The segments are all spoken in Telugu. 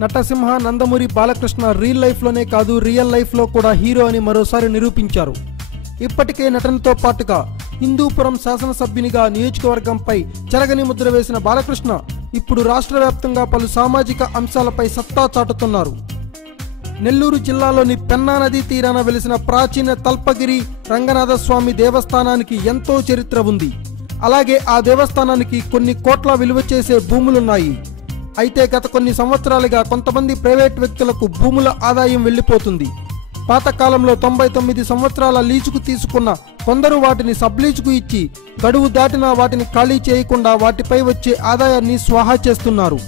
నటసింహ నందమూరి బాలకృష్ణ రియల్ లైఫ్లోనే కాదు రియల్ లైఫ్లో కూడా హీరో అని మరోసారి నిరూపించారు. ఇప్పటికే నటనతో పాటుగా హిందూపురం శాసనసభ్యునిగా నియోజకవర్గంపై చెరగని ముద్ర వేసిన బాలకృష్ణ ఇప్పుడు రాష్ట్ర వ్యాప్తంగా పలు సామాజిక అంశాలపై సత్తా చాటుతున్నారు. నెల్లూరు జిల్లాలోని పెన్నా నదీ తీరాన వెలిసిన ప్రాచీన తల్పగిరి రంగనాథస్వామి దేవస్థానానికి ఎంతో చరిత్ర ఉంది. అలాగే ఆ దేవస్థానానికి కొన్ని కోట్ల విలువ చేసే భూములున్నాయి. అయితే గత కొన్ని సంవత్సరాలుగా కొంతమంది ప్రైవేట్ వ్యక్తులకు భూముల ఆదాయం వెళ్లిపోతుంది. పాతకాలంలో 99 సంవత్సరాల లీజుకు తీసుకున్న కొందరు వాటిని సబ్లీజుకు ఇచ్చి గడువు దాటినా వాటిని ఖాళీ చేయకుండా వాటిపై వచ్చే ఆదాయాన్ని స్వాహా చేస్తున్నారు.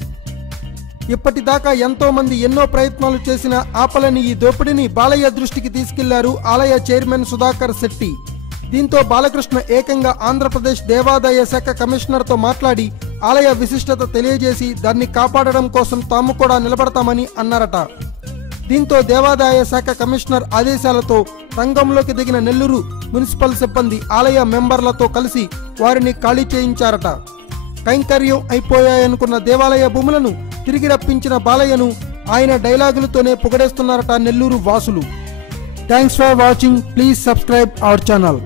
ఇప్పటిదాకా ఎంతో మంది ఎన్నో ప్రయత్నాలు చేసినా ఆపలేని ఈ దోపిడీని బాలయ్య దృష్టికి తీసుకెళ్లారు ఆలయ చైర్మన్ సుధాకర్ శెట్టి. దీంతో బాలకృష్ణ ఏకంగా ఆంధ్రప్రదేశ్ దేవాదాయ శాఖ కమిషనర్తో మాట్లాడి ఆలయ విశిష్టత తెలియజేసి దాన్ని కాపాడడం కోసం తాము కూడా నిలబడతామని అన్నారట. దీంతో దేవాదాయ శాఖ కమిషనర్ ఆదేశాలతో రంగంలోకి దిగిన నెల్లూరు మున్సిపల్ సిబ్బంది ఆలయ మెంబర్లతో కలిసి వారిని ఖాళీ చేయించారట. కైంకర్యం అయిపోయాయనుకున్న దేవాలయ భూములను తిరిగి రప్పించిన బాలయ్యను ఆయన డైలాగులతోనే పొగడేస్తున్నారట నెల్లూరు వాసులు. Thanks for watching. Please subscribe our channel.